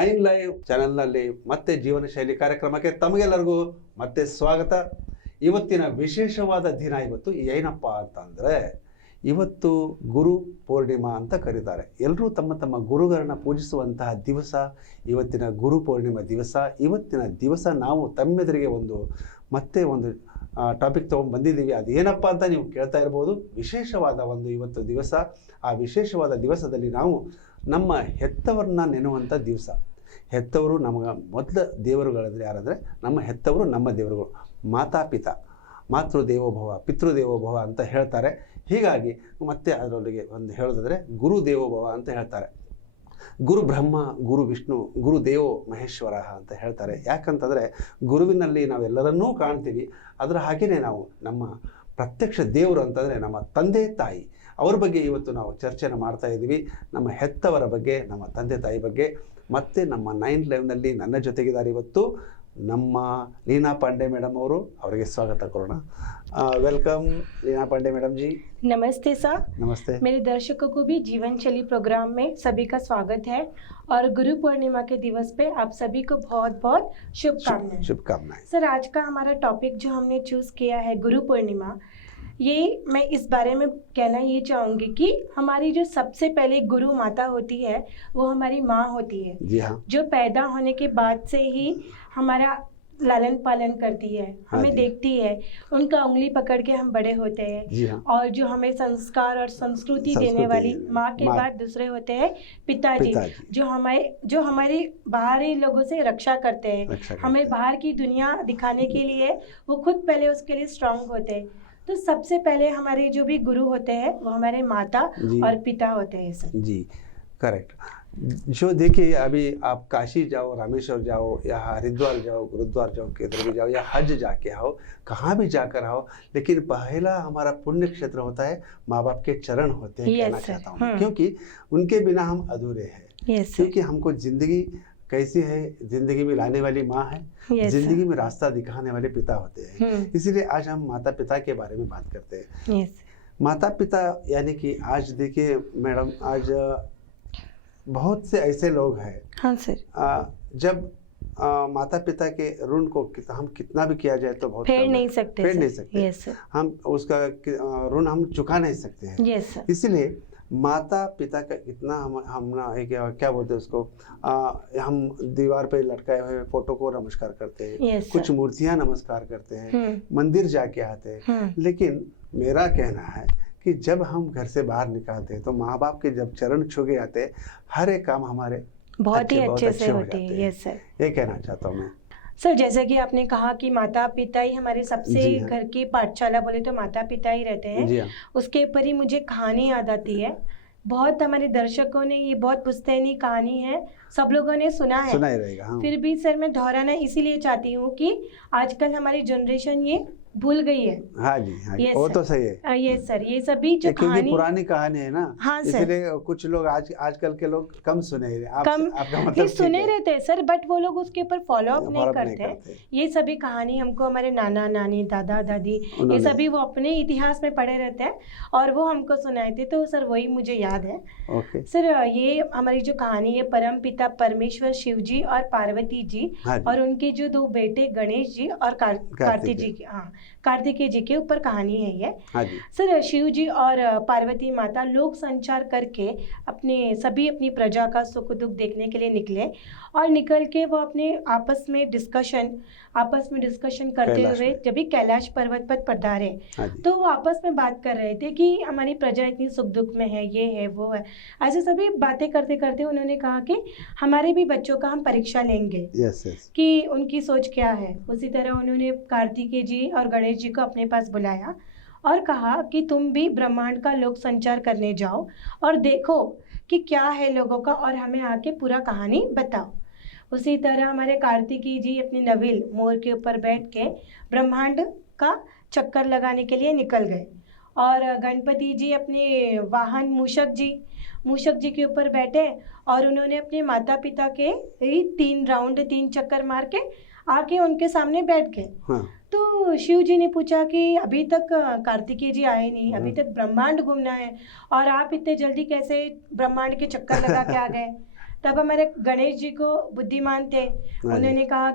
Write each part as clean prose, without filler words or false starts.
9 live ಚಾನೆಲ್ನಲ್ಲಿ ಮತ್ತೆ ಜೀವನ ಶೈಲಿ ಕಾರ್ಯಕ್ರಮಕ್ಕೆ ತಮಗೆಲ್ಲರಿಗೂ ಮತ್ತೆ ಸ್ವಾಗತ. ಇವತ್ತಿನ ವಿಶೇಷವಾದ ದಿನ ಇವತ್ತು ಏನಪ್ಪ ಅಂತಂದರೆ ಇವತ್ತು ಗುರು ಪೂರ್ಣಿಮಾ ಅಂತ ಕರೀತಾರೆ. ಎಲ್ಲರೂ ತಮ್ಮ ತಮ್ಮ ಗುರುಗಳನ್ನ ಪೂಜಿಸುವಂತಹ ದಿವಸ ಇವತ್ತಿನ ಗುರು ಪೂರ್ಣಿಮಾ ದಿವಸ. ಇವತ್ತಿನ ದಿವಸ ನಾವು ತಮ್ಮೆದುರಿಗೆ ಮತ್ತೆ ಒಂದು ಟಾಪಿಕ್ ತೊಗೊಂಡು ಬಂದಿದ್ದೀವಿ. ಅದೇನಪ್ಪ ಅಂತ ನೀವು ಕೇಳ್ತಾ ಇರ್ಬೋದು. ವಿಶೇಷವಾದ ಇವತ್ತು ದಿವಸ. ಆ ವಿಶೇಷವಾದ ದಿವಸದಲ್ಲಿ ನಾವು ನಮ್ಮ ಹೆತ್ತವರನ್ನ ನೆನೆಯುವಂಥ ದಿವಸ. ಹೆತ್ತವರು ನಮಗೆ ಮೊದಲ ದೇವರುಗಳಂದರೆ ಯಾರಂದರೆ ನಮ್ಮ ಹೆತ್ತವರು ನಮ್ಮ ದೇವರುಗಳು. ಮಾತಾಪಿತಾ, ಮಾತೃದೇವೋಭವ, ಪಿತೃದೇವೋಭವ ಅಂತ ಹೇಳ್ತಾರೆ. ಹೀಗಾಗಿ ಮತ್ತೆ ಅದರೊಳಗೆ ಹೇಳೋದಾದರೆ ಗುರು ದೇವೋಭವ ಅಂತ ಹೇಳ್ತಾರೆ. ಗುರು ಬ್ರಹ್ಮ, ಗುರು ವಿಷ್ಣು, ಗುರು ದೇವೋ ಮಹೇಶ್ವರ ಅಂತ ಹೇಳ್ತಾರೆ. ಯಾಕಂತಂದರೆ ಗುರುವಿನಲ್ಲಿ ನಾವೆಲ್ಲರನ್ನೂ ಕಾಣ್ತೀವಿ. ಅದರ ಹಾಗೆಯೇ ನಾವು ನಮ್ಮ ಪ್ರತ್ಯಕ್ಷ ದೇವರು ಅಂತಂದರೆ ನಮ್ಮ ತಂದೆ ತಾಯಿ, ಅವ್ರ ಬಗ್ಗೆ ಇವತ್ತು ನಾವು ಚರ್ಚೆನ ಮಾಡ್ತಾ ಇದ್ದೀವಿ. ನಮ್ಮ ಹೆತ್ತವರ ಬಗ್ಗೆ, ನಮ್ಮ ತಂದೆ ತಾಯಿ ಬಗ್ಗೆ. ಮತ್ತು ನಮ್ಮ 9 ಲೈವ್ನಲ್ಲಿ ನನ್ನ ಜೊತೆಗಿದ್ದಾರೆ ಇವತ್ತು ನಮ್ಮ लीना पांडे मैडम ಅವರಿಗೆ ಸ್ವಾಗತ ಕೊಡೋಣ. वेलकम लीना पांडे मैडम जी. नमस्ते सर. नमस्ते. मेरे दर्शकों को भी जीवन शैली प्रोग्राम में सभी का स्वागत है और गुरु पूर्णिमा के दिवस पे आप सभी को बहुत बहुत शुभकामनाएं. शुभकामनाएं. सर, आज का हमारा टॉपिक जो हमने चूज किया है गुरु पूर्णिमा, ये मैं इस बारे में कहना ये चाहूँगी कि हमारी जो सबसे पहले गुरु माता होती है वो हमारी माँ होती है. जी हाँ. जो पैदा होने के बाद से ही हमारा लालन पालन करती है, हमें देखती है, उनका उंगली पकड़ के हम बड़े होते हैं. हाँ. और जो हमें संस्कार और संस्कृति देने वाली माँ के बाद दूसरे होते हैं पिताजी, जो हमारे बाहरी लोगों से रक्षा करते हैं. हमें बाहर की दुनिया दिखाने के लिए वो खुद पहले उसके लिए स्ट्रांग होते हैं. तो सबसे पहले हमारे जो भी गुरु होते हैं वो हमारे माता और पिता होते हैं सर. जी करेक्ट. जो देखिए अभी आप काशी जाओ, रामेश्वर जाओ, या हरिद्वार जाओ, गुरुद्वार जाओ, किधर भी जाओ, या हज जाके आओ, कहाँ भी जाकर आओ, लेकिन पहला हमारा पुण्य क्षेत्र होता है माँ बाप के चरण होते हैं. कहना चाहता हूँ क्योंकि उनके बिना हम अधूरे हैं. क्योंकि हमको जिंदगी कैसी है, जिंदगी में लाने वाली माँ है, जिंदगी में रास्ता दिखाने वाले पिता होते हैं. इसीलिए आज हम माता पिता के बारे में बात करते हैं. माता पिता यानी कि आज देखिए मैडम, आज बहुत से ऐसे लोग हैं. हाँ सर. जब माता पिता के ऋण को हम कितना भी किया जाए तो बहुत फेर नहीं सकते. Yes sir. हम उसका ऋण हम चुका नहीं सकते हैं. Yes sir. इसलिए माता पिता का इतना हम ना क्या बोलते हैं उसको, हम दीवार पे लटकाए हुए फोटो को नमस्कार करते हैं. कुछ मूर्तियां नमस्कार करते हैं, मंदिर जाके आते हैं. लेकिन मेरा कहना है कि जब हम घर से बाहर निकलते हैं तो माँ बाप के जब चरण छू के आते हैं, हर एक काम हमारे बहुत ही अच्छे से होते हैं. Yes sir. ये कहना चाहता हूँ मैं. सर, जैसा कि आपने कहा कि माता पिता ही हमारे सबसे घर की पाठशाला बोले तो माता पिता ही रहते हैं. उसके ऊपर ही मुझे कहानी याद आती है. बहुत हमारे दर्शकों ने ये बहुत पुश्तैनी कहानी है, सब लोगों ने सुना है. सुना ही रहेगा. हाँ. फिर भी सर मैं दोहराना इसीलिए चाहती हूँ कि आजकल हमारी जनरेशन ये भूल गई है. हाँ जी, हाँ जी. वो तो सही है. ये सर, ये सभी जो कहानी पुरानी कहानी है ना. हाँ सर. इसलिए कुछ लोग आजकल के लोग कम सुने. आपका मतलब सुने रहते हैं सर, बट वो लोग उसके ऊपर फॉलो अप नहीं करते. ये सभी कहानी हमको हमारे नाना नानी, दादा दादी, ये सभी वो अपने इतिहास में पढ़े रहते हैं और वो हमको सुनाए थे. तो सर वही मुझे याद है. सर, ये हमारी जो कहानी है परम पिता परमेश्वर शिव जी और पार्वती जी और उनके जो 2 बेटे गणेश जी और कार्तिक जी की, कार्तिकेय जी के ऊपर कहानी है ये. सर, शिव जी और पार्वती माता लोक संचार करके अपनी प्रजा का सुख दुख देखने के लिए निकले और निकल के वो अपने आपस में डिस्कशन करते हुए जब भी कैलाश पर्वत पर पधारे तो वो आपस में बात कर रहे थे कि हमारी प्रजा इतनी सुख दुख में है, ये है वो है. ऐसे सभी बातें करते करते उन्होंने कहा कि हमारे भी बच्चों का हम परीक्षा लेंगे. कि उनकी सोच क्या है. उसी तरह उन्होंने कार्तिकेय जी और गणेश जी को अपने पास बुलाया और कहा कि तुम भी ब्रह्मांड का लोक संचार करने जाओ और देखो कि क्या है लोगों का और हमें आके पूरा कहानी बताओ. उसी तरह हमारे कार्तिकेय जी अपनी नविल मोर के ऊपर बैठ के ब्रह्मांड का चक्कर लगाने के लिए निकल गए और गणपति जी अपने वाहन मूषक जी के ऊपर बैठे और उन्होंने अपने माता पिता के 3 चक्कर मार के आके उनके सामने बैठ गए. तो शिव जी ने पूछा कि अभी तक कार्तिकेय जी आए नहीं, अभी तक ब्रह्मांड घूमना है और आप इतने जल्दी कैसे ब्रह्मांड के चक्कर लगा के आ गए. तब हमारे गणेश जी को बुद्धिमान थे, उन्होंने कहा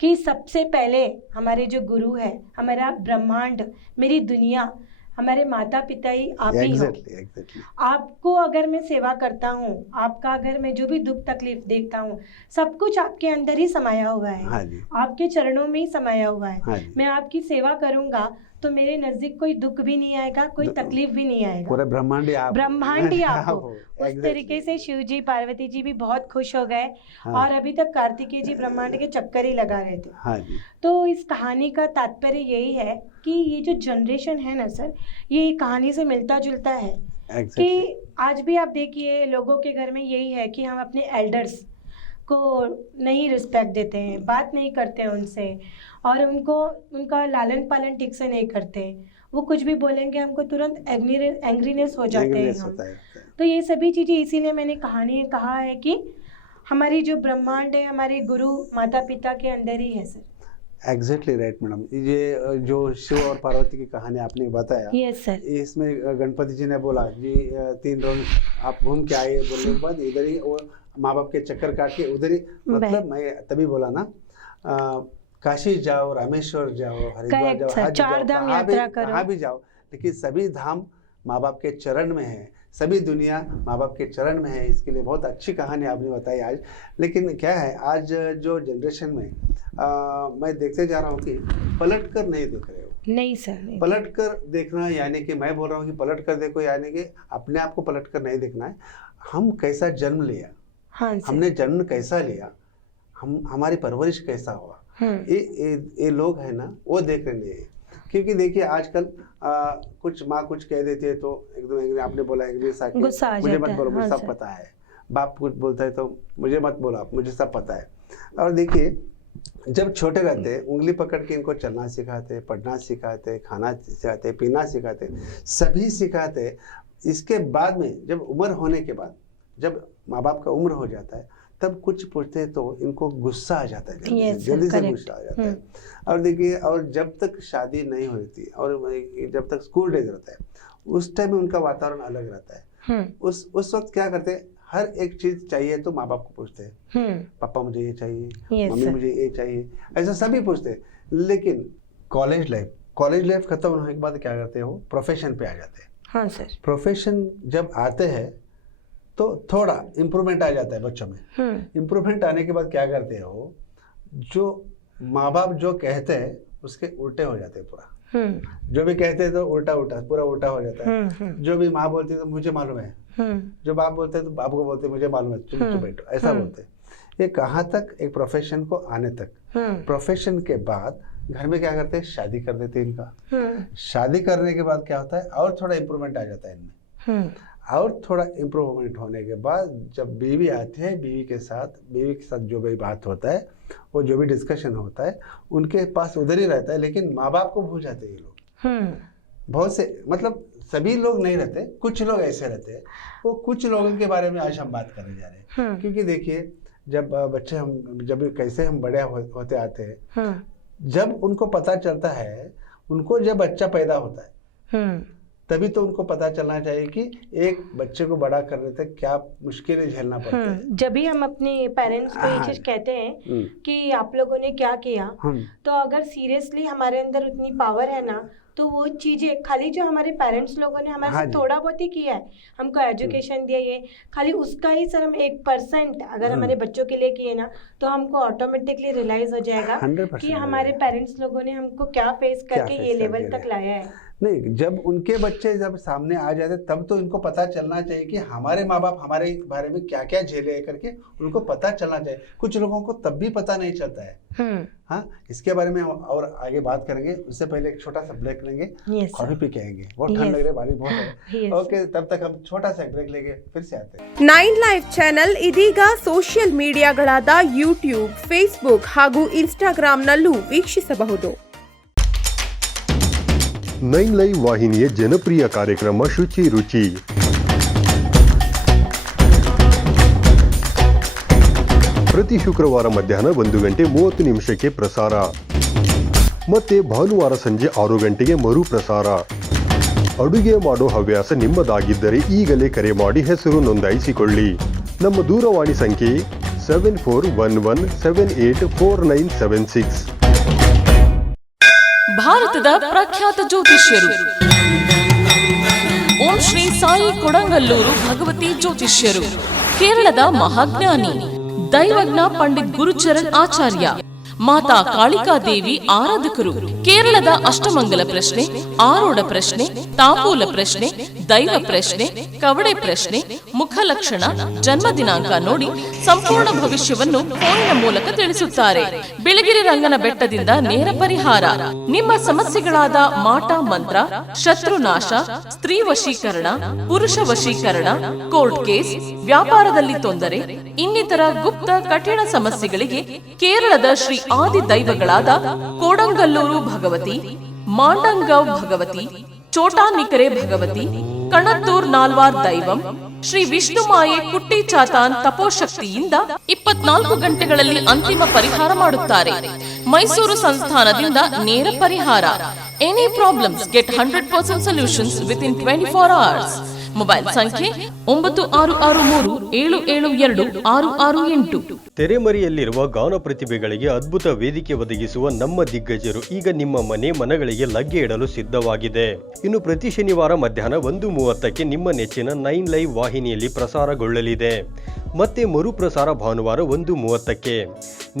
कि सबसे पहले हमारे जो गुरु है, हमारा ब्रह्मांड, मेरी दुनिया, हमारे माता पिता ही आप ही हो। Exactly. आपको अगर मैं सेवा करता हूँ, आपका अगर मैं जो भी दुख तकलीफ देखता हूँ, सब कुछ आपके अंदर ही समाया हुआ है। हाँ जी। आपके चरणों में ही समाया हुआ है। हाँ जी। मैं आपकी सेवा करूँगा तो मेरे नजदीक कोई दुख भी नहीं आएगा, कोई तकलीफ भी नहीं आएगा। पूरा ब्रह्मांड ही आप हो। उस Exactly. तरीके से शिव जी पार्वती जी भी बहुत खुश हो गए। हाँ। और अभी तक कार्तिकेय जी ब्रह्मांड के चक्कर ही लगा रहे थे। हाँ जी। तो इस कहानी का तात्पर्य यही है कि ये जो जनरेशन है ना सर, ये कहानी से मिलता जुलता है। Exactly. कि आज भी आप देखिए लोगों के घर में यही है कि हम अपने एल्डर्स को नहीं रिस्पेक्ट देते हैं, बात नहीं करते हैं उनसे, और उनका लालन पालन ठीक से नहीं करते। वो कुछ भी बोलेंगे हमको तुरंत एंग्रीनेस हो जाते हैं हम। तो ये सभी चीज़ें इसीलिए मैंने कहानी कहा है कि हमारी जो ब्रह्मांड है, हमारे गुरु माता पिता के अंदर ही है सर। Exactly right madam. ये जो शिव और पार्वती की कहानी आपने बताया, यस सर, इसमें गणपति जी ने बोला जी 3 राउंड आप घूम के आए, बोलने के बाद इधर ही वो माँ बाप के चक्कर काट के उधर ही, मतलब मैं तभी बोला ना काशी जाओ, रामेश्वर जाओ, हरिद्वार जाओ, हज जाओ, कहाँ भी जाओ, लेकिन सभी धाम माँ बाप के चरण में है, सभी दुनिया माँ बाप के चरण में है। इसके लिए बहुत अच्छी कहानी आपने बताई आज। लेकिन क्या है, आज जो जनरेशन में मैं देखते जा रहा हूँ कि पलट कर नहीं देख रहे हो। नहीं सर, नहीं। पलट कर देखना यानी कि मैं बोल रहा हूँ कि पलट कर देखो, यानी कि अपने आप को पलट कर नहीं देखना है। हम कैसा जन्म लिया, हाँ, हमने जन्म कैसा लिया, हमारी परवरिश कैसा हुआ, ये लोग है ना वो देख रहे हैं। क्योंकि देखिए आजकल कुछ माँ कुछ कह देती है तो एकदम आपने बोला इंग्लिश आके मुझे मत बोलो, मुझे सब पता है। बाप कुछ बोलता है तो मुझे मत बोलो आप, मुझे सब पता है। और देखिए जब छोटे रहते उंगली पकड़ के इनको चलना सिखाते, पढ़ना सिखाते, खाना सिखाते, पीना सिखाते, सभी सिखाते। इसके बाद में जब उम्र होने के बाद, जब माँ बाप का उम्र हो जाता है, तब कुछ पूछते हैं तो इनको गुस्सा आ जाता है, जल्दी से गुस्सा आ जाता है। और देखिए, और जब तक शादी नहीं होती और जब तक स्कूल डेज रहता है, उस टाइम में उनका वातावरण अलग रहता है। उस वक्त क्या करते हैं, हर एक चीज चाहिए तो माँ बाप को पूछते हैं, पापा मुझे ये चाहिए, मम्मी मुझे ये चाहिए, ऐसा सभी पूछते हैं। लेकिन कॉलेज लाइफ खत्म होने के बाद क्या करते हो, प्रोफेशन पे आ जाते हैं। हाँ सर। प्रोफेशन जब आते हैं तो थोड़ा इम्प्रूवमेंट आ जाता है बच्चों में। इम्प्रूवमेंट आने के बाद क्या करते हो, जो माँ बाप जो कहते हैं उसके उल्टे हो जाते हैं पूरा। जो भी कहते हैं तो पूरा उल्टा हो जाता है। जो भी माँ बोलती है तो मुझे मालूम है, जो बाप बोलते हैं तो बाप को बोलते हैं मुझे मालूम है, चुप बैठो, ऐसा बोलते हैं। ये कहाँ तक, एक प्रोफेशन को आने तक। प्रोफेशन के बाद घर में क्या करते हैं, शादी कर देते हैं इनका। शादी करने के बाद क्या होता है, और थोड़ा इम्प्रूवमेंट आ जाता है इनमें। और थोड़ा इम्प्रूवमेंट होने के बाद जब बीवी आती है, बीवी के साथ जो भी बात होता है, वो जो भी डिस्कशन होता है, उनके पास उधर ही रहता है। लेकिन माँ बाप को भूल जाते हैं ये लोग। बहुत से, मतलब सभी लोग नहीं रहते, कुछ लोग ऐसे रहते हैं। वो कुछ लोगों के बारे में आज हम बात करने जा रहे हैं। क्योंकि देखिए जब बच्चे जब कैसे हम बड़े होते आते हैं, जब उनको पता चलता है, उनको जब बच्चा पैदा होता है तभी तो उनको पता चलना चाहिए कि एक बच्चे को बड़ा करने तक क्या मुश्किलें झेलना पड़ता है। जब भी हम अपने पेरेंट्स को ये चीज कहते हैं कि आप लोगों ने क्या किया, तो अगर सीरियसली हमारे अंदर उतनी पावर है ना, तो वो चीजें खाली जो हमारे पेरेंट्स लोगों ने हमारे साथ थोड़ा बहुत ही किया है, हमको एजुकेशन दिया, ये खाली उसका ही सर हम 1% अगर हमारे बच्चों के लिए किए ना, तो हमको ऑटोमेटिकली रियलाइज हो जाएगा कि हमारे पेरेंट्स लोगों ने हमको क्या फेस करके ये लेवल तक लाया है। नहीं, जब उनके बच्चे जब सामने आ जाते तब तो इनको पता चलना चाहिए कि हमारे माँ बाप हमारे बारे में क्या क्या झेले है करके उनको पता चलना चाहिए। कुछ लोगों को तब भी पता नहीं चलता है। हाँ, इसके बारे में हम और आगे बात करेंगे। उससे पहले एक छोटा सा ब्रेक लेंगे, कॉफी पी के आएंगे, बहुत ठंड लग रही है, बारिश बहुत है। ओके, तब तक हम छोटा सा ब्रेक लेंगे, फिर से आते हैं। 9 ಲೈವ್ ಚಾನೆಲ್ ಇದೀಗ ಸೋಷಿಯಲ್ ಮೀಡಿಯಾಗಳಾದ ಯೂಟ್ಯೂಬ್, ಫೇಸ್ಬುಕ್ ಹಾಗೂ ಇನ್ಸ್ಟಾಗ್ರಾಂನಲ್ಲೂ ವೀಕ್ಷಿಸಬಹುದು. 9 ಲೈವ್ ವಾಹಿನಿಯ ಜನಪ್ರಿಯ ಕಾರ್ಯಕ್ರಮ ಶುಚಿ ರುಚಿ. ಪ್ರತಿ ಶುಕ್ರವಾರ ಮಧ್ಯಾಹ್ನ 1:30 ಪ್ರಸಾರ, ಮತ್ತೆ ಭಾನುವಾರ ಸಂಜೆ 6 ಗಂಟೆಗೆ ಮರು ಪ್ರಸಾರ. ಅಡುಗೆ ಮಾಡೋ ಹವ್ಯಾಸ ನಿಮ್ಮದಾಗಿದ್ದರೆ ಈಗಲೇ ಕರೆ ಮಾಡಿ ಹೆಸರು ನೋಂದಾಯಿಸಿಕೊಳ್ಳಿ. ನಮ್ಮ ದೂರವಾಣಿ ಸಂಖ್ಯೆ 7411784976. ಭಾರತದ ಪ್ರಖ್ಯಾತ ಜ್ಯೋತಿಷ್ಯರು ಓಂ ಶ್ರೀ ಸಾಯಿ ಕೊಡಂಗಲ್ಲೂರು ಭಗವತಿ ಜ್ಯೋತಿಷ್ಯರು, ಕೇರಳದ ಮಹಾಜ್ಞಾನಿ ದೈವಜ್ಞ ಪಂಡಿತ್ ಗುರುಚರಣ್ ಆಚಾರ್ಯ, ಮಾತಾ ಕಾಳಿಕಾದೇವಿ ಆರಾಧಕರು, ಕೇರಳದ ಅಷ್ಟಮಂಗಲ ಪ್ರಶ್ನೆ, ಆರೋಢ ಪ್ರಶ್ನೆ, ತಾಂಬೂಲ ಪ್ರಶ್ನೆ, ದೈವ ಪ್ರಶ್ನೆ, ಕವಡೆ ಪ್ರಶ್ನೆ, ಮುಖಲಕ್ಷಣ, ಜನ್ಮ ದಿನಾಂಕ ನೋಡಿ ಸಂಪೂರ್ಣ ಭವಿಷ್ಯವನ್ನು ಫೋನಿನ ಮೂಲಕ ತಿಳಿಸುತ್ತಾರೆ. ಬಿಳಿಗಿರಿ ರಂಗನ ಬೆಟ್ಟದಿಂದ ನೇರ ಪರಿಹಾರ. ನಿಮ್ಮ ಸಮಸ್ಯೆಗಳಾದ ಮಾಟ ಮಂತ್ರ, ಶತ್ರುನಾಶ, ಸ್ತ್ರೀ ವಶೀಕರಣ, ಪುರುಷ ವಶೀಕರಣ, ಕೋರ್ಟ್ ಕೇಸ್, ವ್ಯಾಪಾರದಲ್ಲಿ ತೊಂದರೆ, ಇನ್ನಿತರ ಗುಪ್ತ ಕಠಿಣ ಸಮಸ್ಯೆಗಳಿಗೆ ಕೇರಳದ ಶ್ರೀ ಆದಿ ದೈವಗಳಾದ ಕೋಡಂಗಲ್ಲೂರು ಭಗವತಿ, ಮಾಂಡಂಗವ್ ಭಗವತಿ, ಚೋಟಾನಿಕರೆ ಭಗವತಿ, ಕಣತ್ತೂರ್ ನಾಲ್ವಾರ್ ದೈವಂ, ಶ್ರೀ ವಿಷ್ಣುಮಾಯೆ ಕುಟ್ಟಿ ಚಾತಾನ್ ತಪೋಶಕ್ತಿಯಿಂದ 24 ಗಂಟೆಗಳಲ್ಲಿ ಅಂತಿಮ ಪರಿಹಾರ ಮಾಡುತ್ತಾರೆ. ಮೈಸೂರು ಸಂಸ್ಥಾನದಿಂದ ನೇರ ಪರಿಹಾರ. Any problems get 100% solutions with in 24 hours. Mobile ಸಂಖ್ಯೆ 9663772668. ತೆರೆಮರೆಯಲ್ಲಿರುವ ಗಾನ ಪ್ರತಿಭೆಗಳಿಗೆ ಅದ್ಭುತ ವೇದಿಕೆ ಒದಗಿಸುವ ನಮ್ಮ ದಿಗ್ಗಜರು ಈಗ ನಿಮ್ಮ ಮನಗಳಿಗೆ ಲಗ್ಗೆ ಇಡಲು ಸಿದ್ಧವಾಗಿದೆ. ಇನ್ನು ಪ್ರತಿ ಶನಿವಾರ ಮಧ್ಯಾಹ್ನ 1:30ಕ್ಕೆ ನಿಮ್ಮ ನೆಚ್ಚಿನ 9 ಲೈವ್ ವಾಹಿನಿಯಲ್ಲಿ ಪ್ರಸಾರಗೊಳ್ಳಲಿದೆ. ಮತ್ತೆ ಮರುಪ್ರಸಾರ ಭಾನುವಾರ 1:30ಕ್ಕೆ.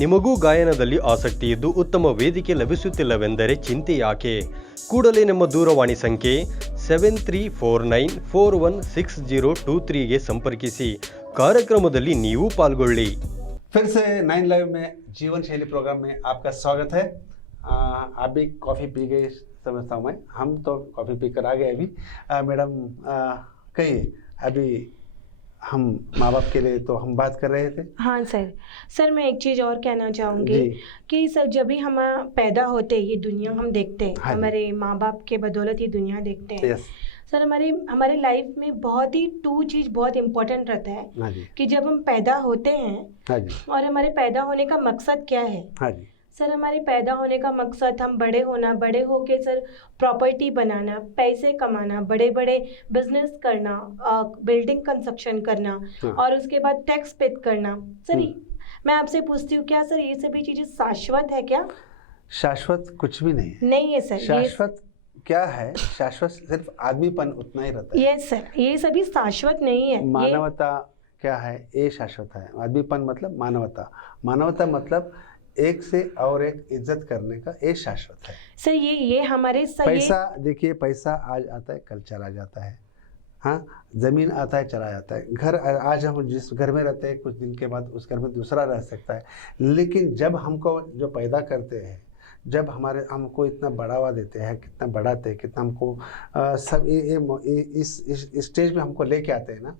ನಿಮಗೂ ಗಾಯನದಲ್ಲಿ ಆಸಕ್ತಿ ಇದ್ದು ಉತ್ತಮ ವೇದಿಕೆ ಲಭಿಸುತ್ತಿಲ್ಲವೆಂದರೆ ಚಿಂತೆ ಯಾಕೆ? ಕೂಡಲೇ ನಮ್ಮ ದೂರವಾಣಿ ಸಂಖ್ಯೆ 7349416023ಗೆ ಸಂಪರ್ಕಿಸಿ. ಕಾರ್ಯಕ್ರಮದಲ್ಲಿ ನೀವು ಪಾಲ್ಗೊಳ್ಳಿ. फिर से 9 लाइव में जीवन शैली प्रोग्राम में आपका स्वागत है। आप भी कॉफ़ी पी गए समझता हूँ मैं, हम तो कॉफ़ी पी कर आ गए अभी। मैडम कहिए, अभी हम माँ बाप के लिए तो हम बात कर रहे थे। हाँ सर मैं एक चीज़ और कहना चाहूँगी कि सर जब भी हम पैदा होते ये दुनिया हम देखते हैं, हमारे माँ बाप के बदौलत ये दुनिया देखते हैं। सर हमारे लाइफ में बहुत ही 2 चीज़ बहुत इम्पोर्टेंट रहता है कि जब हम पैदा होते हैं और हमारे पैदा होने का मकसद क्या है। सर हमारे पैदा होने का मकसद हम बड़े होके सर प्रॉपर्टी बनाना, पैसे कमाना, बड़े बड़े बिजनेस करना, बिल्डिंग कंस्ट्रक्शन करना और उसके बाद टैक्स पे करना। सर मैं आपसे पूछती हूँ, क्या सर ये सभी चीज़ें शाश्वत है क्या? शाश्वत कुछ भी नहीं है। नहीं है सर। शाश्वत क्या है? शाश्वत सिर्फ आदमीपन उतना ही रहता है। यस सर, ये सभी शाश्वत नहीं है। मानवता क्या है? ये शाश्वत है। आदमीपन मतलब मानवता मतलब एक से और एक इज्जत करने का, ये शाश्वत है सर। ये हमारे पैसा देखिए, पैसा आज आता है कल चला जाता है। हाँ, ज़मीन आता है चला जाता है। घर आज हम जिस घर में रहते हैं कुछ दिन के बाद उस घर में दूसरा रह सकता है। लेकिन जब हमको जो पैदा करते हैं, जब हमको इतना बढ़ावा देते हैं, कितना बढ़ाते हैं, कितना हमको सब इस स्टेज में हमको लेके आते हैं ना,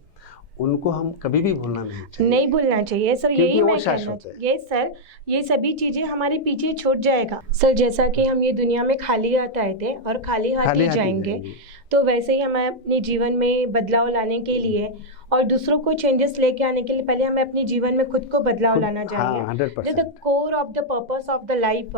उनको हम कभी भी भूलना नहीं चाहिए सर। यही मैं कहना ये सर, ये सभी चीज़ें हमारे पीछे छूट जाएगा सर। जैसा कि हम ये दुनिया में खाली हाथ आए थे और खाली हाथ ही जाएंगे, तो वैसे ही हमें अपने जीवन में बदलाव लाने के लिए और दूसरों को चेंजेस लेके आने के लिए पहले हमें अपने जीवन में खुद को बदलाव लाना चाहिए। The core of the purpose of the life,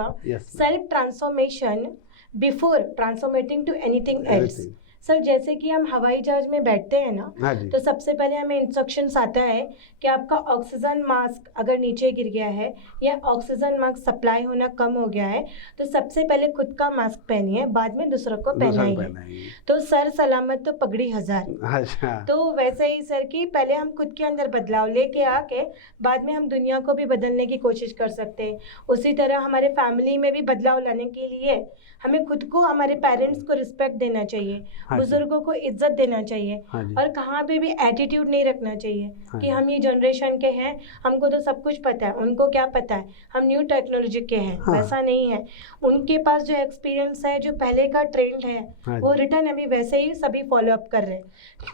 self transformation before transformating to anything else. Sir जैसे कि हम हवाई जहाज में बैठते हैं ना, तो सबसे पहले हमें इंस्ट्रक्शंस आता है कि आपका ऑक्सीजन मास्क अगर नीचे गिर गया है या ऑक्सीजन मास्क सप्लाई होना कम हो गया है, तो सबसे पहले खुद का मास्क पहनिए, बाद में दूसरों को पहनाइए। तो सर सलामत तो पगड़ी हजार। तो वैसे ही सर कि पहले हम खुद के अंदर बदलाव लेके आके बाद में हम दुनिया को भी बदलने की कोशिश कर सकते हैं। उसी तरह हमारे फैमिली में भी बदलाव लाने के लिए हमें खुद को, हमारे पेरेंट्स को रिस्पेक्ट देना चाहिए, बुजुर्गों को इज्जत देना चाहिए और कहाँ पे भी एटीट्यूड नहीं रखना चाहिए कि हम ये जनरेशन के हैं, हमको तो सब कुछ पता है, उनको क्या पता है, हम न्यू टेक्नोलॉजी के हैं। वैसा नहीं है। उनके पास जो एक्सपीरियंस है, जो पहले का ट्रेंड है, वो रिटर्न अभी वैसे ही सभी फॉलो अप कर रहे हैं।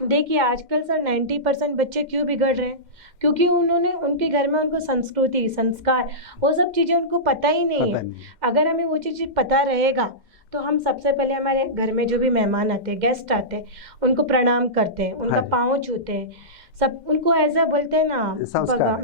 देखिए आजकल सर 90% बच्चे क्यों बिगड़ रहे हैं? क्योंकि उन्होंने उनके घर में उनको संस्कृति, संस्कार, वो सब चीज़ें उनको पता ही नहीं है। अगर हमें वो चीज़ पता रहेगा तो हम सबसे पहले हमारे घर में जो भी मेहमान आते हैं, गेस्ट आते हैं, उनको प्रणाम करते हैं, उनका पाँव छूते हैं, सब उनको ऐसा बोलते हैं ना,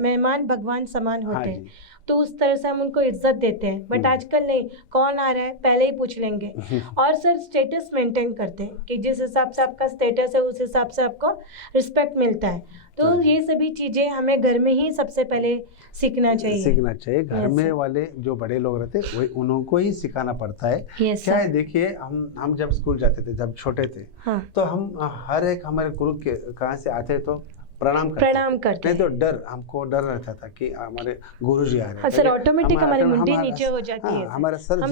मेहमान भगवान समान होते हैं। तो उस तरह से हम उनको इज्जत देते हैं। बट आजकल नहीं, कौन आ रहा है पहले ही पूछ लेंगे। और सर स्टेटस मेंटेन करते हैं कि जिस हिसाब से आपका स्टेटस है उस हिसाब से आपको रिस्पेक्ट मिलता है। तो ये सभी चीज़ें हमें घर में ही सबसे पहले सीखना चाहिए। घर में वाले जो बड़े लोग रहते हैं वही उनको ही सिखाना पड़ता है। क्या है, देखिए हम जब स्कूल जाते थे, जब छोटे थे, तो हम हर एक हमारे गुरु के कहाँ से आते तो प्रणाम करते नहीं तो हमको डर रहता था कि हमारे गुरु जी आ रहे हैं। सर ऑटोमेटिक हमारी मुंडी नीचे हो जाती है, हमारा सर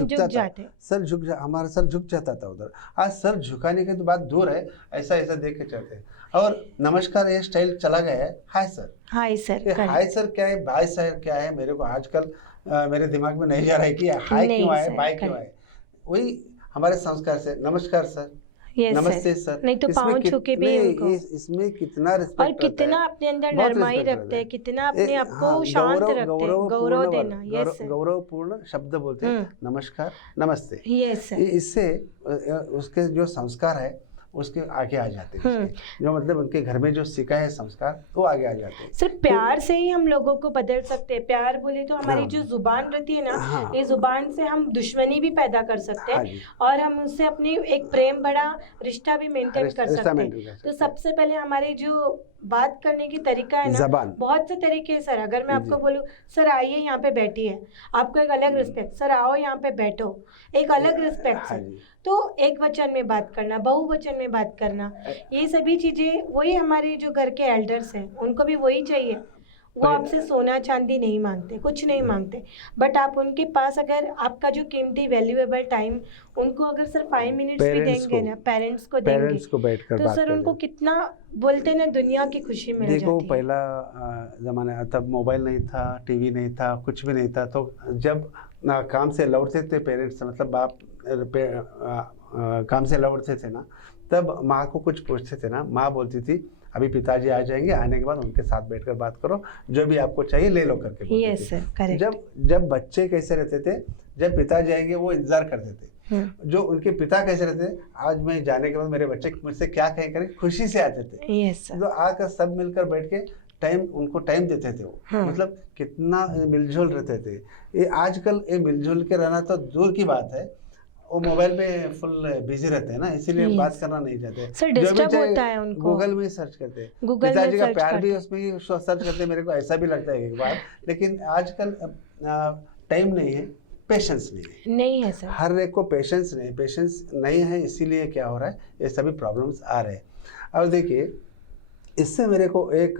झुक जाता था उधर। आज सर झुकाने के तो बात दूर है, ऐसा देख के चलते हैं। और नमस्कार ये स्टाइल चला गया है, हाय सर हाय सर क्या है, बाय सर क्या है, मेरे को आजकल मेरे दिमाग में नहीं जा रहा है कि हाय क्यों आए, बाय क्यों आए। वही हमारे संस्कार से नमस्कार सर, नमस्ते सर, नहीं तो पाँव छू के भी उनको, इसमें कितना रिस्पेक्ट और कितना अपने अंदर नरमाई रखते हैं, कितना अपने आप को शांत रखते हैं, गौरव देना। यस सर, गौरवपूर्ण शब्द बोलते हैं, नमस्कार नमस्ते। यस सर, इससे उसके जो संस्कार है उसके आगे आ जाते हैं, जो मतलब उनके घर में जो सीखा है संस्कार वो आगे आ जाते हैं। सिर्फ प्यार से ही हम लोगों को बदल सकते हैं। प्यार बोले तो हमारी जो जुबान रहती है ना, ये जुबान से हम दुश्मनी भी पैदा कर सकते हैं और हम उससे अपनी एक प्रेम बड़ा रिश्ता भी मेंटेन कर सकते हैं। तो सबसे पहले हमारे जो बात करने की तरीका है ना, बहुत से तरीके हैं सर। अगर मैं आपको बोलूँ सर आइए यहाँ पे बैठिए, आपको एक अलग रिस्पेक्ट, सर आओ यहाँ पे बैठो, एक अलग रिस्पेक्ट सर। तो एक वचन में बात करना, बहुवचन में बात करना, ये सभी चीजें वही हमारे जो घर के एल्डर्स हैं उनको भी वही चाहिए। वो आपसे सोना चांदी नहीं मांगते, कुछ नहीं मांगते, बट आप उनके पास अगर आपका जो कीमती वैल्यूएबल टाइम उनको अगर सर 5 मिनट्स भी देंगे ना, पेरेंट्स को देंगे, तो सर उनको कितना बोलते ना दुनिया की खुशी मिल जाती है। देखो पहला ज़माना, तब मोबाइल नहीं था, टीवी नहीं था, कुछ भी नहीं था। तो जब काम से लौटते थे पेरेंट्स, मतलब बाप काम से लौटते थे ना, तब माँ को कुछ पूछते थे ना, माँ बोलती थी अभी पिताजी आ जाएंगे, आने के बाद उनके साथ बैठकर बात करो, जो भी आपको चाहिए ले लो करके बोलती यस सर, करेक्ट। जब बच्चे कैसे रहते थे, जब पिताजी आएंगे वो इंतजार करते थे। जो उनके पिता कैसे रहते थे, आज मैं जाने के बाद मेरे बच्चे मुझसे क्या कहें करें, खुशी से आते थे। यस सर, तो आकर सब मिलकर बैठ के उनको टाइम देते थे वो। मतलब कितना मिलजुल रहते थे। ये आजकल ये मिलजुल के रहना तो दूर की बात है, वो मोबाइल पे फुल बिजी रहते हैं ना, इसीलिए बात करना नहीं चाहते। सर डिस्टर्ब होता है उनको, गूगल में सर्च करते हैं, पिताजी का प्यार भी उसमें ही सर्च करते हैं। मेरे को ऐसा भी लगता है एक बार, लेकिन आजकल टाइम नहीं है, पेशेंस नहीं है सर। हर एक को पेशेंस नहीं है, इसीलिए क्या हो रहा है, ये सभी प्रॉब्लम्स आ रहे हैं। और देखिए इससे मेरे को एक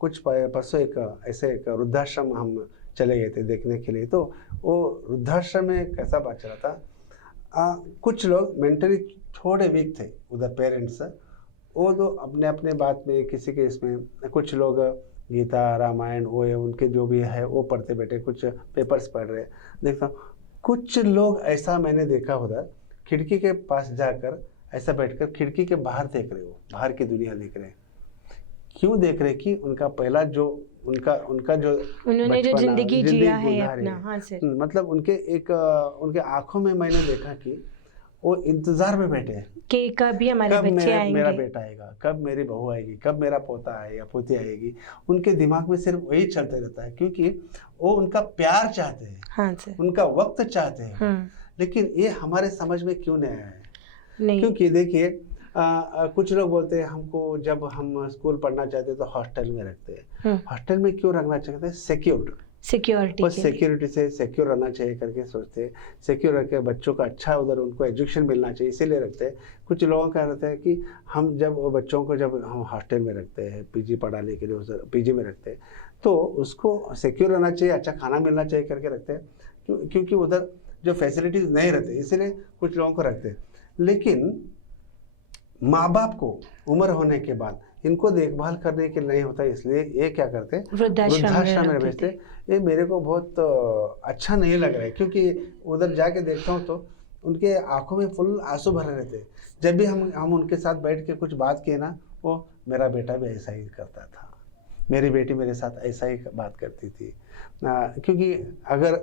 कुछ परसों एक वृद्धाश्रम हम चले गए थे देखने के लिए। तो वो वृद्धाश्रम में कैसा बात चला था, कुछ लोग मेंटली थोड़े वीक थे उधर पेरेंट्स, वो तो अपने अपने बात में किसी के इसमें, कुछ लोग गीता रामायण वो उनके जो भी है वो पढ़ते बैठे, कुछ पेपर्स पढ़ रहे। देखता हूँ कुछ लोग ऐसा मैंने देखा उधर, खिड़की के पास जाकर ऐसा बैठकर खिड़की के बाहर देख रहे हो, बाहर की दुनिया देख रहे। क्यों देख रहे कि उनका पहला जो उनका जो उन्होंने जो जिंदगी जिया है अपना, हाँ सर, मतलब उनके आंखों में मैंने देखा कि वो इंतजार में बैठे हैं कि कभी हमारे बच्चे आएंगे, मेरा बेटा आएगा, कब मेरी बहू आएगी, कब मेरा पोता आएगा, पोती आएगी। उनके दिमाग में सिर्फ वही चलते रहता है, क्योंकि वो उनका प्यार चाहते हैं, हाँ सर, उनका वक्त चाहते हैं। लेकिन ये हमारे समझ में क्यों नहीं आया है? क्योंकि देखिए कुछ लोग बोलते हैं हमको, जब हम स्कूल पढ़ना चाहते हैं तो हॉस्टल में रखते हैं। हॉस्टल में क्यों रखना चाहते हैं? सिक्योरिटी से सिक्योर रहना चाहिए करके सोचते हैं। सिक्योर रख के बच्चों का अच्छा उधर उनको एजुकेशन मिलना चाहिए, इसीलिए रखते हैं। कुछ लोगों का रहता है कि हम जब बच्चों को जब हम हॉस्टल में रखते हैं, पीजी पढ़ाने के लिए उधर पीजी में रखते हैं, तो उसको सिक्योर रहना चाहिए, अच्छा खाना मिलना चाहिए करके रखते हैं, क्योंकि उधर जो फैसिलिटीज़ नहीं रहते, इसीलिए कुछ लोगों को रखते हैं। लेकिन माँ बाप को उम्र होने के बाद इनको देखभाल करने के लिए नहीं होता, इसलिए ये क्या करते, वृद्धाश्रम में भेजते। ये मेरे को बहुत अच्छा नहीं लग रहा है, क्योंकि उधर जाके देखता हूँ तो उनके आंखों में फुल आंसू भरे रहते। जब भी हम उनके साथ बैठ के कुछ बात किए ना, वो मेरा बेटा भी ऐसा ही करता था, मेरी बेटी मेरे साथ ऐसा ही बात करती थी। क्योंकि अगर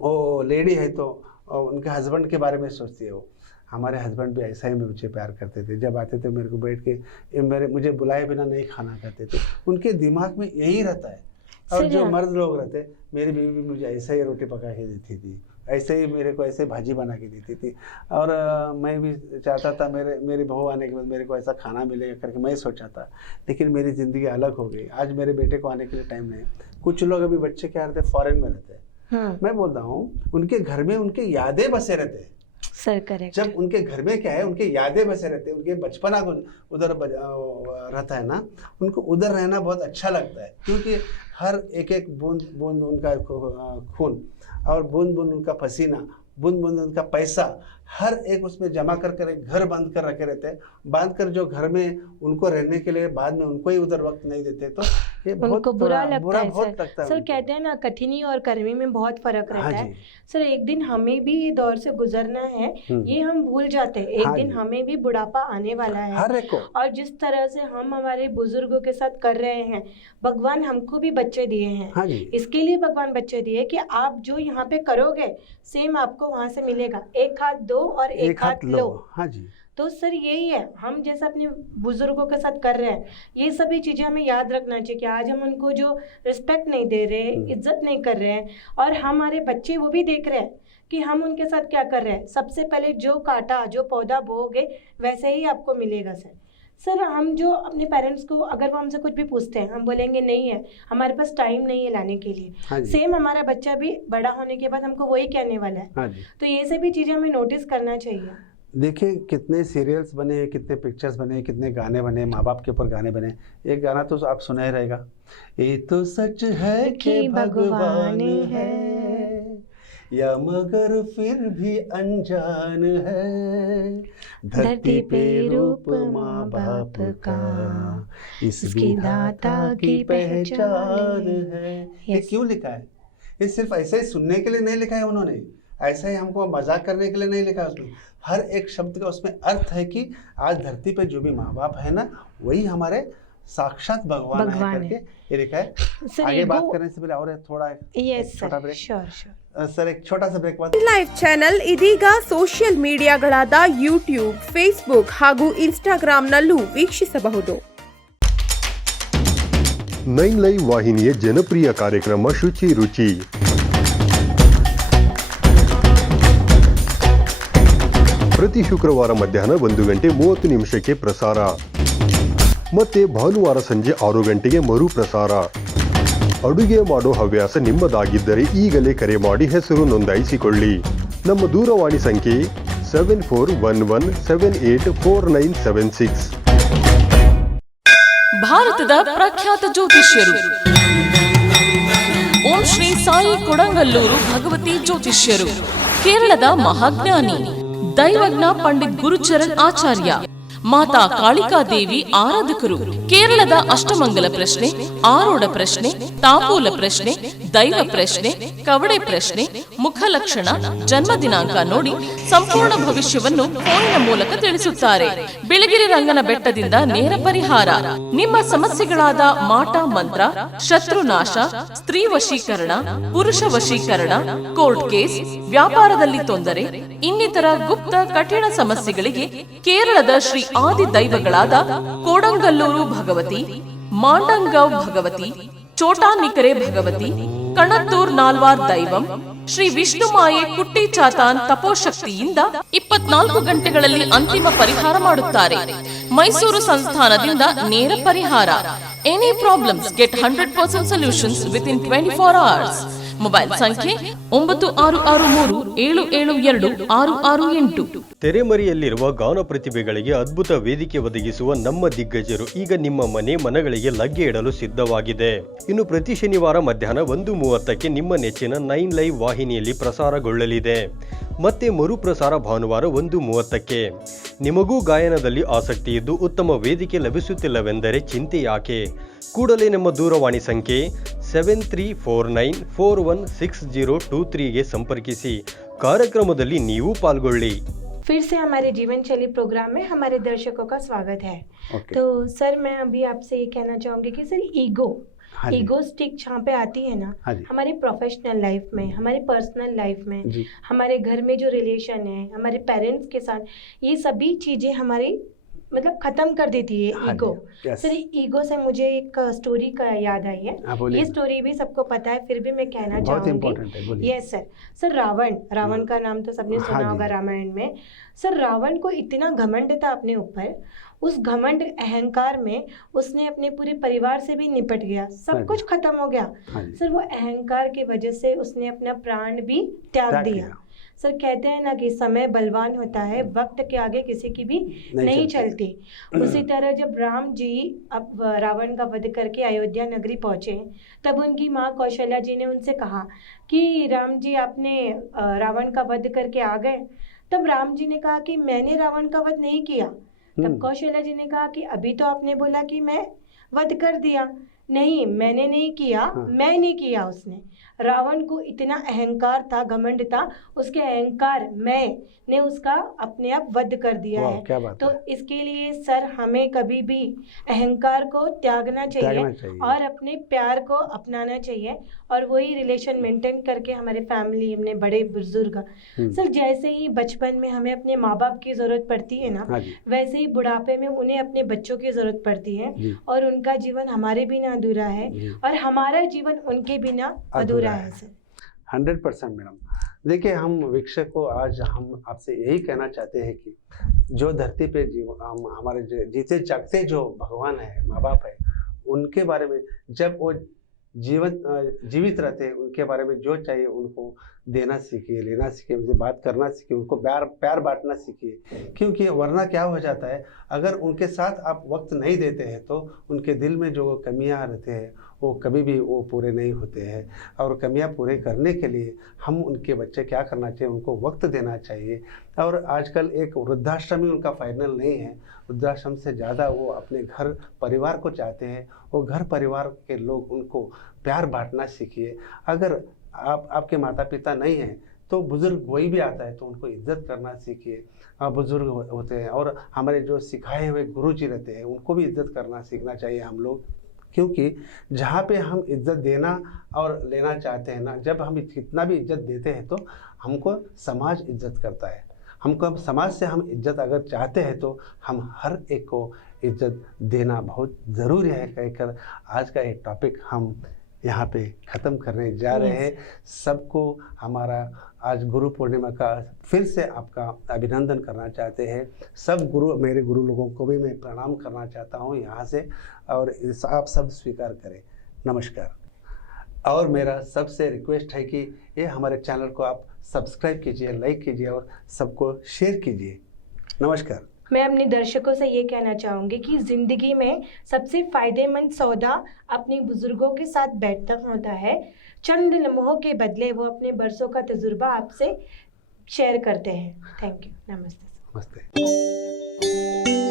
वो लेडी है तो उनके हस्बैंड के बारे में सोचती है वो, हमारे हस्बैंड भी ऐसा ही मुझे प्यार करते थे, जब आते थे मेरे को बैठ के मुझे बुलाए बिना नहीं खाना खाते थे। उनके दिमाग में यही रहता है और सर, जो हाँ। मर्द लोग रहते, मेरी बीवी भी मुझे ऐसे ही रोटी पका के देती थी, ऐसे ही मेरे को ऐसे भाजी बना के देती थी, और मैं भी चाहता था मेरी बहू आने के बाद मेरे को ऐसा खाना मिलेगा करके मैं सोचा था। लेकिन मेरी ज़िंदगी अलग हो गई। आज मेरे बेटे को आने के लिए टाइम नहीं। कुछ लोग अभी बच्चे क्या रहते, फॉरेन में रहते हैं। मैं बोल रहा हूँ उनके घर में उनके यादें बसे रहते हैं। Sir correct. जब उनके घर में क्या है, उनके यादें बसे रहते हैं, उनके बचपना को उधर रहता है ना, उनको उधर रहना बहुत अच्छा लगता है, क्योंकि हर एक एक बूंद बूंद उनका खून और बूंद बूंद उनका पसीना, बूंद बूंद उनका पैसा, हर एक उसमें जमा कर एक घर बांध कर रखे रहते हैं। बांध कर जो घर में उनको रहने के लिए बाद में उनको ही उधर वक्त नहीं देते, तो ये उनको बुरा लगता है बहुत लगता है सर। उनको। कहते हैं ना, कठिनी और कर्मी में बहुत फर्क रहता हाँ है जी। सर। एक दिन हमें भी ये दौर से गुजरना है, ये हम भूल जाते हैं। एक हाँ दिन जी। हमें भी बुढ़ापा आने वाला है, हर एक को। और जिस तरह से हम हमारे बुजुर्गों के साथ कर रहे हैं, भगवान हमको भी बच्चे दिए हैं। हाँ जी। इसके लिए भगवान बच्चे दिए कि आप जो यहाँ पे करोगे सेम आपको वहां से मिलेगा। एक हाथ दो और एक हाथ लो। हाँ जी। तो सर यही है, हम जैसा अपने बुजुर्गों के साथ कर रहे हैं, ये सभी चीज़ें हमें याद रखना चाहिए कि आज हम उनको जो रिस्पेक्ट नहीं दे रहे, इज्जत नहीं कर रहे हैं, और हमारे बच्चे वो भी देख रहे हैं कि हम उनके साथ क्या कर रहे हैं। सबसे पहले जो काटा, जो पौधा बोओगे वैसे ही आपको मिलेगा सर। हम जो अपने पेरेंट्स को, अगर वो हमसे कुछ भी पूछते हैं, हम बोलेंगे नहीं है, हमारे पास टाइम नहीं है लाने के लिए। हाँ जी। सेम हमारा बच्चा भी बड़ा होने के बाद हमको वही कहने वाला है। हाँ जी। तो ये सभी चीज़ें हमें नोटिस करना चाहिए। देखिए कितने सीरियल्स बने, कितने पिक्चर्स बने, कितने गाने बने, माँ बाप के ऊपर गाने बने। एक गाना तो आप सुना ही रहेगा, ये तो सच है कि भगवान है या मगर फिर भी अनजान है, धरती पे रूप माँ बाप का इस विधाता की पहचान है। ये क्यों लिखा है? ये सिर्फ ऐसे ही सुनने के लिए नहीं लिखा है उन्होंने, ऐसा ही हमको मजाक करने के लिए नहीं लिखा। उसमें हर एक शब्द का उसमें अर्थ है कि आज धरती पे जो भी माँ बाप है ना, वही हमारे साक्षात भगवान है करके ये लिखा है। सर, आगे बात करने से पहले और थोड़ा छोटा ब्रेक। सर एक छोटा सा ब्रेक बाद ಲೈವ್ ಚಾನೆಲ್ ಇದೀಗ ಸೋಷಿಯಲ್ ಮೀಡಿಯಾಗಳಾದ ಯೂಟ್ಯೂಬ್, ಫೇಸ್ಬುಕ್ ಹಾಗೂ ಇನ್ಸ್ಟಾಗ್ರಾಂನಲ್ಲೂ ವೀಕ್ಷಿಸಬಹುದು. 9 ಲೈವ್ ವಾಹಿನಿಯ ಜನಪ್ರಿಯ ಕಾರ್ಯಕ್ರಮ ಶುಚಿ ರುಚಿ. ಪ್ರತಿ ಶುಕ್ರವಾರ ಮಧ್ಯಾಹ್ನ 1:30 ಪ್ರಸಾರ, ಮತ್ತೆ ಭಾನುವಾರ ಸಂಜೆ 6 ಗಂಟೆಗೆ ಮರು ಪ್ರಸಾರ. ಅಡುಗೆ ಮಾಡೋ ಹವ್ಯಾಸ ನಿಮ್ಮದಾಗಿದ್ದರೆ ಈಗಲೇ ಕರೆ ಮಾಡಿ ಹೆಸರು ನೋಂದಾಯಿಸಿಕೊಳ್ಳಿ. ನಮ್ಮ ದೂರವಾಣಿ ಸಂಖ್ಯೆ 7411784976. ಭಾರತದ ಪ್ರಖ್ಯಾತ ಜ್ಯೋತಿಷ್ಯರು ಓಂ ಶ್ರೀ ಸಾಯಿ ಕೊಡಂಗಲ್ಲೂರು ಭಗವತಿ ಜ್ಯೋತಿಷ್ಯರು, ಕೇರಳದ ಮಹಾಜ್ಞಾನಿ ದೈವಜ್ಞ ಪಂಡಿತ್ ಗುರುಚರಣ್ ಆಚಾರ್ಯ, ಮಾತಾ ಕಾಳಿಕಾದೇವಿ ಆರಾಧಕರು, ಕೇರಳದ ಅಷ್ಟಮಂಗಲ ಪ್ರಶ್ನೆ, ಆರೋಢ ಪ್ರಶ್ನೆ, ತಾಂಬೂಲ ಪ್ರಶ್ನೆ, ದೈವ ಪ್ರಶ್ನೆ, ಕವಡೆ ಪ್ರಶ್ನೆ, ಮುಖಲಕ್ಷಣ, ಜನ್ಮ ದಿನಾಂಕ ನೋಡಿ ಸಂಪೂರ್ಣ ಭವಿಷ್ಯವನ್ನು ಫೋನಿನ ಮೂಲಕ ತಿಳಿಸುತ್ತಾರೆ. ಬಿಳಿಗಿರಿ ರಂಗನ ಬೆಟ್ಟದಿಂದ ನೇರ ಪರಿಹಾರ. ನಿಮ್ಮ ಸಮಸ್ಯೆಗಳಾದ ಮಾಟ ಮಂತ್ರ, ಶತ್ರುನಾಶ, ಸ್ತ್ರೀ ವಶೀಕರಣ, ಪುರುಷ ವಶೀಕರಣ, ಕೋರ್ಟ್ ಕೇಸ್, ವ್ಯಾಪಾರದಲ್ಲಿ ತೊಂದರೆ, ಇನ್ನಿತರ ಗುಪ್ತ ಕಠಿಣ ಸಮಸ್ಯೆಗಳಿಗೆ ಕೇರಳದ ಶ್ರೀ ಆದಿ ದೈವಗಳಾದ ಕೋಡಂಗಲ್ಲೂರು ಭಗವತಿ, ಮಾಂಡಂಗವ್ ಭಗವತಿ, ಚೋಟಾನಿಕರೆ ಭಗವತಿ, ಕಣತ್ತೂರ್ ನಾಲ್ವಾರ್ ದೈವಂ, ಶ್ರೀ ವಿಷ್ಣುಮಾಯೆ ಕುಟ್ಟಿ ಚಾತಾನ್ ತಪೋಶಕ್ತಿಯಿಂದ 24 ಗಂಟೆಗಳಲ್ಲಿ ಅಂತಿಮ ಪರಿಹಾರ ಮಾಡುತ್ತಾರೆ. ಮೈಸೂರು ಸಂಸ್ಥಾನದಿಂದ ನೇರ ಪರಿಹಾರ. Any problems get 100% solutions with in 24 hours. Mobile ಸಂಖ್ಯೆ 9663772668. ತೆರೆಮರೆಯಲ್ಲಿರುವ ಗಾನ ಪ್ರತಿಭೆಗಳಿಗೆ ಅದ್ಭುತ ವೇದಿಕೆ ಒದಗಿಸುವ ನಮ್ಮ ದಿಗ್ಗಜರು ಈಗ ನಿಮ್ಮ ಮನಗಳಿಗೆ ಲಗ್ಗೆ ಇಡಲು ಸಿದ್ಧವಾಗಿದೆ. ಇನ್ನು ಪ್ರತಿ ಶನಿವಾರ ಮಧ್ಯಾಹ್ನ 1:30 ನಿಮ್ಮ ನೆಚ್ಚಿನ 9 ಲೈವ್ ವಾಹಿನಿಯಲ್ಲಿ ಪ್ರಸಾರಗೊಳ್ಳಲಿದೆ. ಮತ್ತೆ ಮರುಪ್ರಸಾರ ಭಾನುವಾರ 1:30. ನಿಮಗೂ ಗಾಯನದಲ್ಲಿ ಆಸಕ್ತಿ ಇದ್ದು ಉತ್ತಮ ವೇದಿಕೆ ಲಭಿಸುತ್ತಿಲ್ಲವೆಂದರೆ ಚಿಂತೆ ಯಾಕೆ? ಕೂಡಲೇ ನಮ್ಮ ದೂರವಾಣಿ ಸಂಖ್ಯೆ 7349416023ಗೆ ಸಂಪರ್ಕಿಸಿ. ಕಾರ್ಯಕ್ರಮದಲ್ಲಿ ನೀವು ಪಾಲ್ಗೊಳ್ಳಿ. फिर से हमारे जीवन शैली प्रोग्राम में हमारे दर्शकों का स्वागत है। तो सर मैं अभी आपसे ये कहना चाहूँगी कि सर ईगो स्टिक जहाँ पे आती है ना, हमारे प्रोफेशनल लाइफ में, हमारे पर्सनल लाइफ में, हमारे घर में जो रिलेशन है, हमारे पेरेंट्स के साथ, ये सभी चीज़ें हमारी मतलब खत्म कर देती है हाँ ईगो। जी, yes। सर ईगो से मुझे एक स्टोरी का याद आई है। हाँ, बोलिए। ये स्टोरी भी सबको पता है, फिर भी मैं कहना बहुत चाहूंगी। इम्पोर्टेंट है, बोलिए। Yes sir. सर रावण का नाम तो सबने हाँ सुना जी। होगा रामायण में। सर रावण को इतना घमंड था अपने ऊपर, उस घमंड अहंकार में उसने अपने पूरे परिवार से भी निपट गया, हाँ सब जी। कुछ खत्म हो गया। हाँ जी। सर वो अहंकार की वजह से उसने अपना प्राण भी त्याग त्याग दिया। किया। सर कहते हैं ना कि समय बलवान होता है, वक्त के आगे किसी की भी नहीं चलती। उसी तरह जब राम जी अब रावण का वध करके अयोध्या नगरी पहुंचे, तब उनकी माँ कौशल्या जी ने उनसे कहा कि राम जी आपने रावण का वध करके आ गए। तब राम जी ने कहा कि मैंने रावण का वध नहीं किया। तब कौशल्या जी ने कहा कि अभी तो आपने बोला कि मैं वध कर दिया। नहीं, मैंने नहीं किया। हाँ। मैंने किया। उसने, रावण को इतना अहंकार था, घमंड था, उसके अहंकार मैं ने उसका अपने आप वध कर दिया वाह, है। क्या बात तो है। इसके लिए सर हमें कभी भी अहंकार को त्यागना चाहिए और अपने प्यार को अपनाना चाहिए, और वही रिलेशन मेंटेन करके हमारे फैमिली, अपने बड़े बुजुर्ग, सर जैसे ही बचपन में हमें अपने माँ बाप की जरूरत पड़ती है ना, हाँ जी। वैसे ही बुढ़ापे में उन्हें अपने बच्चों की जरूरत पड़ती है, जी। और उनका जीवन हमारे बिना अधूरा है जी। और हमारा जीवन उनके बिना अधूरा है सर। 100% मैडम। देखिए, हम वीक्षक को आज हम आपसे यही कहना चाहते हैं कि जो धरती पे हम हमारे जीते जागते जो भगवान है, माँ बाप है, उनके बारे में जब वो जीवित रहते हैं, उनके बारे में जो चाहिए उनको देना सीखिए, लेना सीखिए, उनसे बात करना सीखिए, उनको प्यार बांटना सीखिए। क्योंकि वरना क्या हो जाता है, अगर उनके साथ आप वक्त नहीं देते हैं तो उनके दिल में जो कमियां रहते हैं वो कभी भी वो पूरे नहीं होते हैं। और कमियां पूरे करने के लिए हम उनके बच्चे क्या करना चाहिए, उनको वक्त देना चाहिए। और आजकल एक वृद्धाश्रम ही उनका फाइनल नहीं है, वृद्धाश्रम से ज़्यादा वो अपने घर परिवार को चाहते हैं। वो घर परिवार के लोग उनको प्यार बांटना सीखिए। अगर आपके माता पिता नहीं हैं तो बुज़ुर्ग कोई भी आता है तो उनको इज्जत करना सीखिए। बुज़ुर्ग होते हैं और हमारे जो सिखाए हुए गुरु जी रहते हैं उनको भी इज्जत करना सीखना चाहिए हम लोग। क्योंकि जहाँ पे हम इज्जत देना और लेना चाहते हैं ना, जब हम कितना भी इज्जत देते हैं तो हमको समाज इज्जत करता है। हमको समाज से हम इज्जत अगर चाहते हैं तो हम हर एक को इज्जत देना बहुत ज़रूरी है कहकर आज का ये टॉपिक हम यहाँ पे ख़त्म करने जा रहे हैं। सबको हमारा आज गुरु पूर्णिमा का फिर से आपका अभिनंदन करना चाहते हैं। सब मेरे गुरु लोगों को भी मैं प्रणाम करना चाहता हूँ यहाँ से, और आप सब स्वीकार करें। नमस्कार। और मेरा सबसे रिक्वेस्ट है कि ये हमारे चैनल को आप सब्सक्राइब कीजिए, लाइक कीजिए और सबको शेयर कीजिए। नमस्कार। मैं अपने दर्शकों से ये कहना चाहूँगी कि ज़िंदगी में सबसे फ़ायदेमंद सौदा अपने बुज़ुर्गों के साथ बैठना होता है। चंद लम्हों के बदले वो अपने बरसों का तजुर्बा आपसे शेयर करते हैं। Thank you. नमस्ते। नमस्ते।